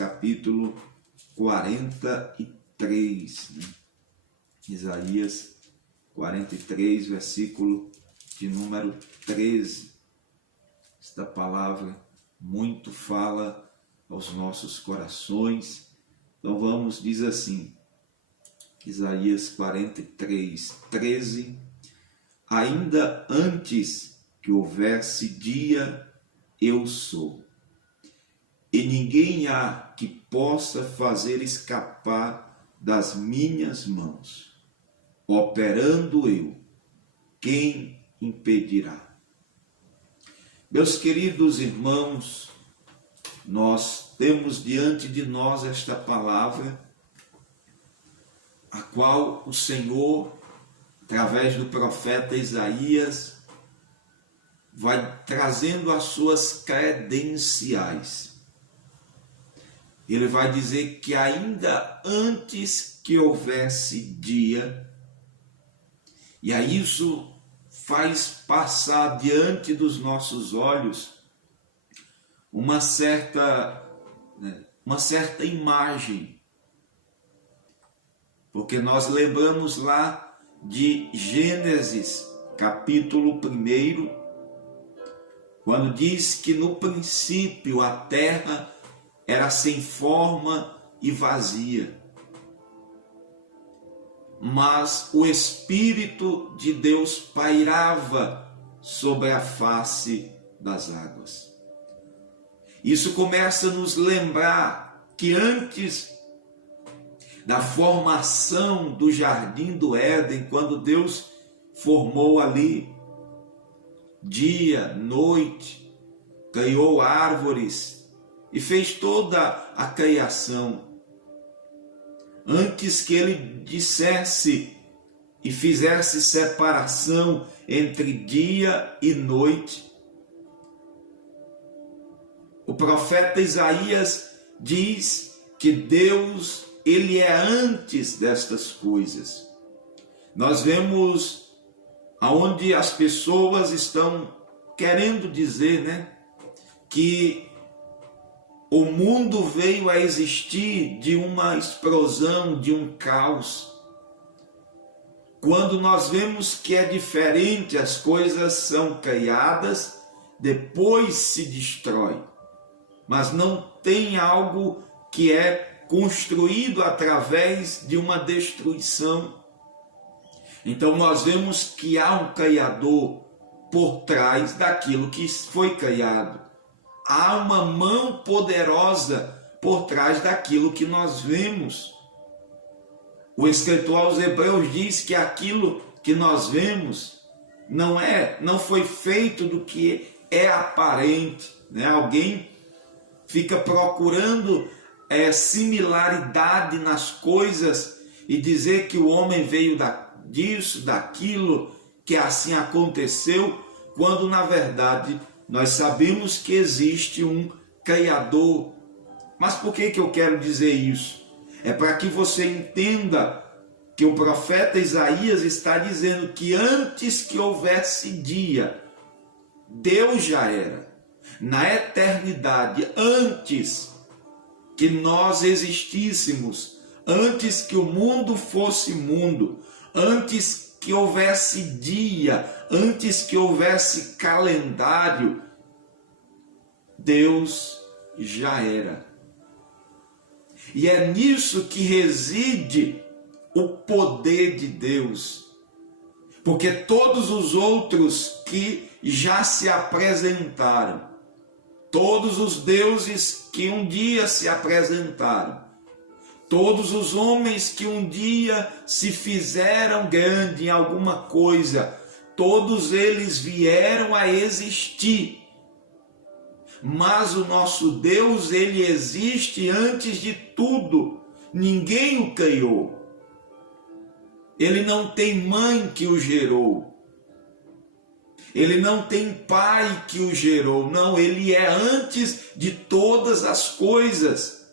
capítulo 43, né? Isaías 43, versículo de número 13. Esta palavra muito fala aos nossos corações. Então vamos, diz assim, Isaías 43, 13. Ainda antes que houvesse dia, eu sou, e ninguém há que possa fazer escapar das minhas mãos. Operando eu, quem impedirá? Meus queridos irmãos, nós temos diante de nós esta palavra, a qual o Senhor, através do profeta Isaías, vai trazendo as suas credenciais. Ele vai dizer que ainda antes que houvesse dia, e aí isso faz passar diante dos nossos olhos uma certa imagem, porque nós lembramos lá de Gênesis, capítulo 1, quando diz que no princípio a terra era sem forma e vazia, mas o Espírito de Deus pairava sobre a face das águas. Isso começa a nos lembrar que antes da formação do jardim do Éden, quando Deus formou ali dia, noite, criou árvores e fez toda a criação. Antes que ele dissesse e fizesse separação entre dia e noite, o profeta Isaías diz que Deus, ele é antes destas coisas. Nós vemos aonde as pessoas estão querendo dizer, né, que o mundo veio a existir de uma explosão, de um caos. Quando nós vemos que é diferente, as coisas são criadas, depois se destrói. Mas não tem algo que é construído através de uma destruição. Então nós vemos que há um Criador por trás daquilo que foi criado. Há uma mão poderosa por trás daquilo que nós vemos. O escritor aos Hebreus diz que aquilo que nós vemos não foi feito do que é aparente, né? Alguém fica procurando similaridade nas coisas e dizer que o homem veio disso, daquilo, que assim aconteceu, quando na verdade nós sabemos que existe um Criador. Mas por que eu quero dizer isso? É para que você entenda que o profeta Isaías está dizendo que antes que houvesse dia, Deus já era. Na eternidade, antes que nós existíssemos, antes que o mundo fosse mundo, antes que houvesse dia, antes que houvesse calendário, Deus já era. E é nisso que reside o poder de Deus. Porque todos os outros que já se apresentaram, todos os deuses que um dia se apresentaram, todos os homens que um dia se fizeram grande em alguma coisa, todos eles vieram a existir. Mas o nosso Deus, ele existe antes de tudo. Ninguém o criou. Ele não tem mãe que o gerou. Ele não tem pai que o gerou. Não, ele é antes de todas as coisas.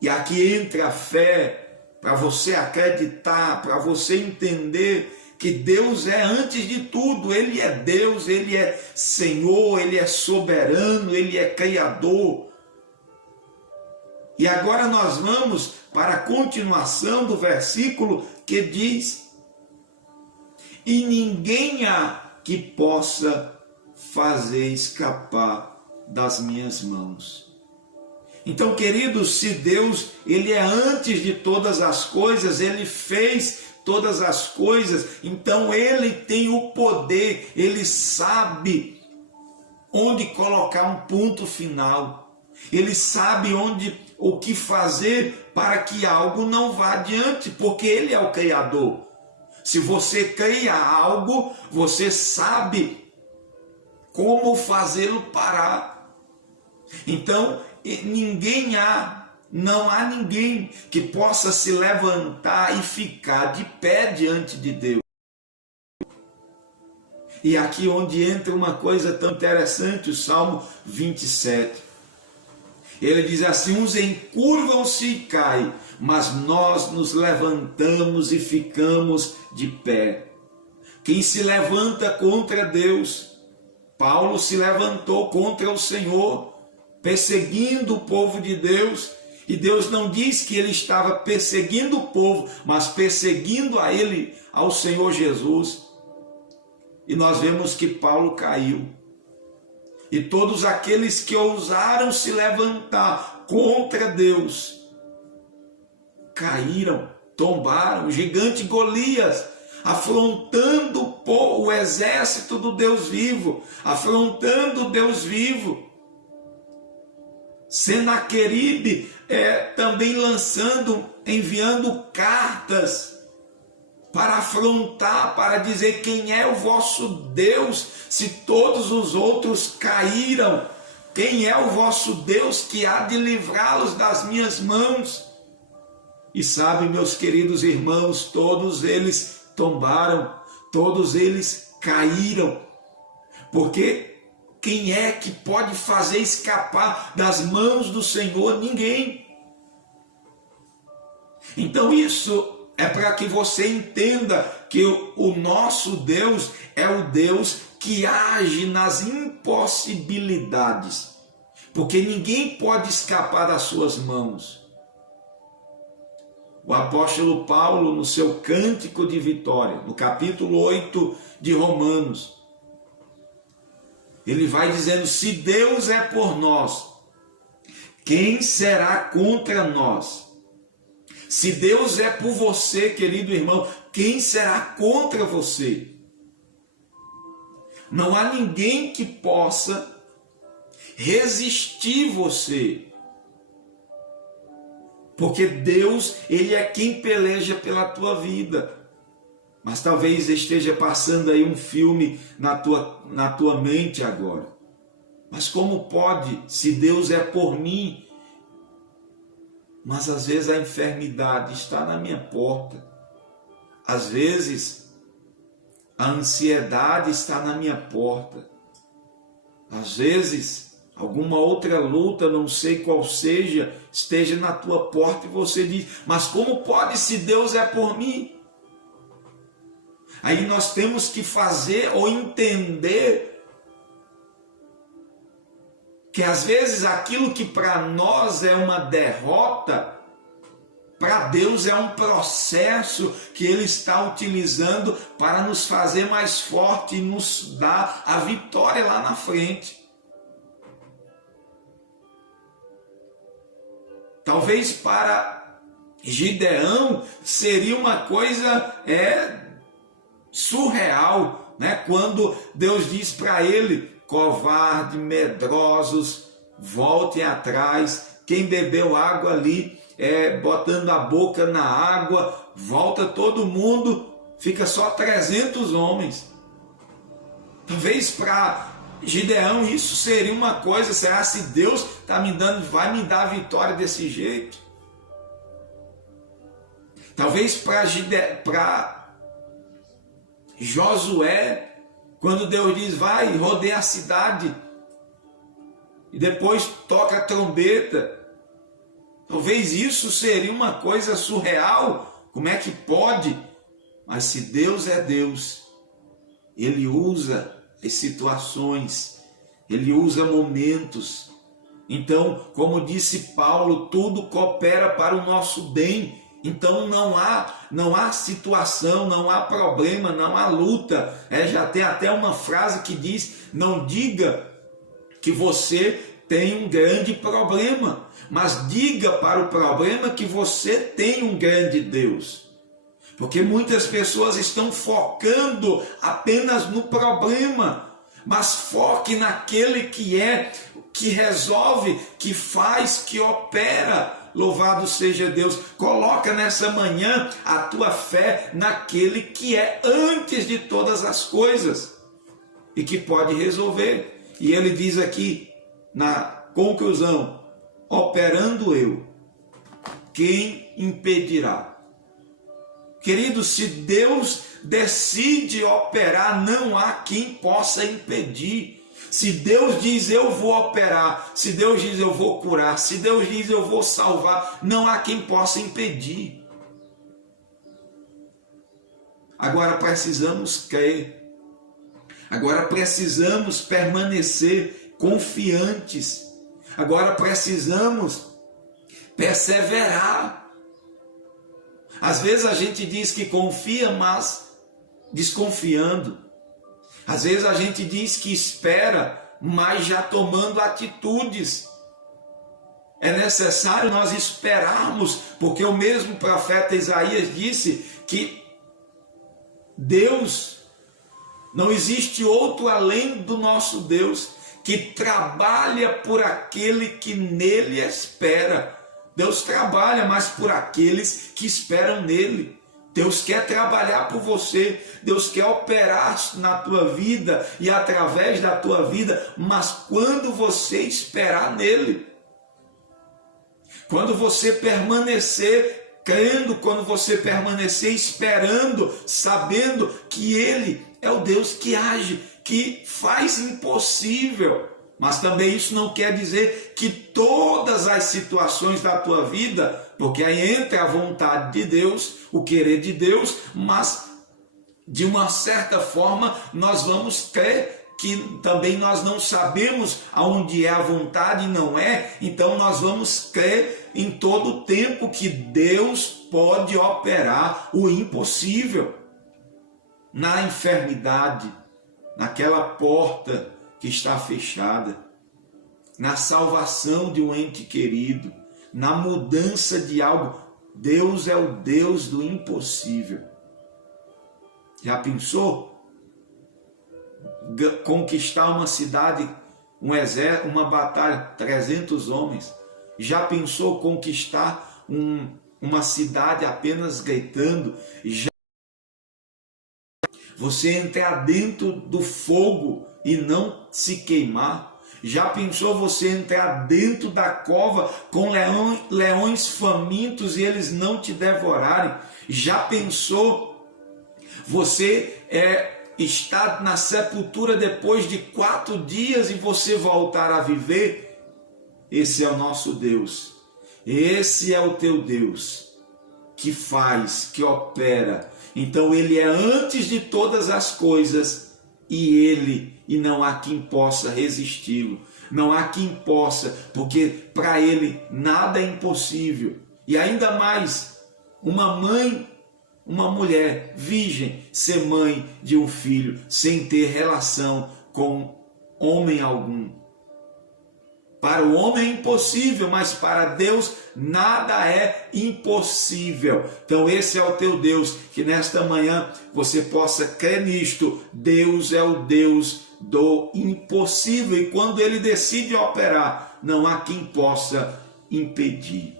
E aqui entra a fé, para você acreditar, para você entender que Deus é antes de tudo, Ele é Deus, Ele é Senhor, Ele é soberano, Ele é Criador. E agora nós vamos para a continuação do versículo que diz: e ninguém há que possa fazer escapar das minhas mãos. Então, queridos, se Deus, Ele é antes de todas as coisas, Ele fez todas as coisas, então Ele tem o poder, Ele sabe onde colocar um ponto final, Ele sabe o que fazer para que algo não vá adiante, porque Ele é o Criador. Se você cria algo, você sabe como fazê-lo parar. Então, não há ninguém que possa se levantar e ficar de pé diante de Deus. E aqui onde entra uma coisa tão interessante, o Salmo 27. Ele diz assim: uns encurvam-se e caem, mas nós nos levantamos e ficamos de pé. Quem se levanta contra Deus? Paulo se levantou contra o Senhor, perseguindo o povo de Deus, e Deus não diz que ele estava perseguindo o povo, mas perseguindo a ele, ao Senhor Jesus. E nós vemos que Paulo caiu. E todos aqueles que ousaram se levantar contra Deus caíram, tombaram. O gigante Golias, afrontando o exército do Deus vivo, afrontando o Deus vivo. Senaqueribe também enviando cartas para afrontar, para dizer: quem é o vosso Deus, se todos os outros caíram? Quem é o vosso Deus que há de livrá-los das minhas mãos? E sabe, meus queridos irmãos, todos eles tombaram, todos eles caíram, porque quem é que pode fazer escapar das mãos do Senhor? Ninguém. Então isso é para que você entenda que o nosso Deus é o Deus que age nas impossibilidades, porque ninguém pode escapar das suas mãos. O apóstolo Paulo, no seu cântico de vitória, no capítulo 8 de Romanos, ele vai dizendo: se Deus é por nós, quem será contra nós? Se Deus é por você, querido irmão, quem será contra você? Não há ninguém que possa resistir você, porque Deus, Ele é quem peleja pela tua vida. Mas talvez esteja passando aí um filme na tua mente agora. Mas como pode, se Deus é por mim? Mas às vezes a enfermidade está na minha porta. Às vezes a ansiedade está na minha porta. Às vezes alguma outra luta, não sei qual seja, esteja na tua porta e você diz: mas como pode, se Deus é por mim? Aí nós temos que fazer ou entender que às vezes aquilo que para nós é uma derrota, para Deus é um processo que Ele está utilizando para nos fazer mais forte e nos dar a vitória lá na frente. Talvez para Gideão seria uma coisa surreal, né? Quando Deus diz para ele: covarde, medrosos, voltem atrás. Quem bebeu água ali, botando a boca na água, volta todo mundo, fica só 300 homens. Talvez para Gideão isso seria uma coisa: será se Deus vai me dar a vitória desse jeito? Talvez para Josué, quando Deus diz: vai, rodeia a cidade, e depois toca a trombeta, talvez isso seria uma coisa surreal. Como é que pode? Mas se Deus é Deus, Ele usa as situações, Ele usa momentos. Então, como disse Paulo, tudo coopera para o nosso bem. Então não há situação, não há problema, não há luta. Já tem até uma frase que diz: não diga que você tem um grande problema, mas diga para o problema que você tem um grande Deus. Porque muitas pessoas estão focando apenas no problema, mas foque naquele que resolve, que faz, que opera. Louvado seja Deus. Coloca nessa manhã a tua fé naquele que é antes de todas as coisas e que pode resolver. E ele diz aqui na conclusão: operando eu, quem impedirá? Querido, se Deus decide operar, não há quem possa impedir. Se Deus diz eu vou operar, se Deus diz eu vou curar, se Deus diz eu vou salvar, não há quem possa impedir. Agora precisamos crer, agora precisamos permanecer confiantes, agora precisamos perseverar. Às vezes a gente diz que confia, mas desconfiando. Às vezes a gente diz que espera, mas já tomando atitudes. É necessário nós esperarmos, porque o mesmo profeta Isaías disse que Deus, não existe outro além do nosso Deus, que trabalha por aquele que nele espera. Deus trabalha, mas por aqueles que esperam nele. Deus quer trabalhar por você, Deus quer operar na tua vida e através da tua vida, mas quando você esperar nele, quando você permanecer crendo, quando você permanecer esperando, sabendo que Ele é o Deus que age, que faz impossível. Mas também isso não quer dizer que todas as situações da tua vida, porque aí entra a vontade de Deus, o querer de Deus, mas de uma certa forma nós vamos crer que também nós não sabemos aonde é a vontade e não é, então nós vamos crer em todo o tempo que Deus pode operar o impossível. Na enfermidade, naquela porta que está fechada, na salvação de um ente querido, na mudança de algo. Deus é o Deus do impossível. Já pensou? Conquistar uma cidade, um exército, uma batalha, 300 homens. Já pensou conquistar uma cidade apenas gritando? Já você entrar dentro do fogo e não se queimar? Já pensou você entrar dentro da cova com leões famintos e eles não te devorarem? Já pensou você estar na sepultura depois de 4 dias e você voltar a viver? Esse é o nosso Deus. Esse é o teu Deus que faz, que opera. Então Ele é antes de todas as coisas e não há quem possa resisti-lo. Não há quem possa, porque para Ele nada é impossível. E ainda mais, uma mãe, uma mulher virgem, ser mãe de um filho sem ter relação com homem algum. Para o homem é impossível, mas para Deus nada é impossível. Então esse é o teu Deus, que nesta manhã você possa crer nisto. Deus é o Deus do impossível e quando Ele decide operar, não há quem possa impedir.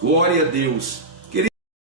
Glória a Deus.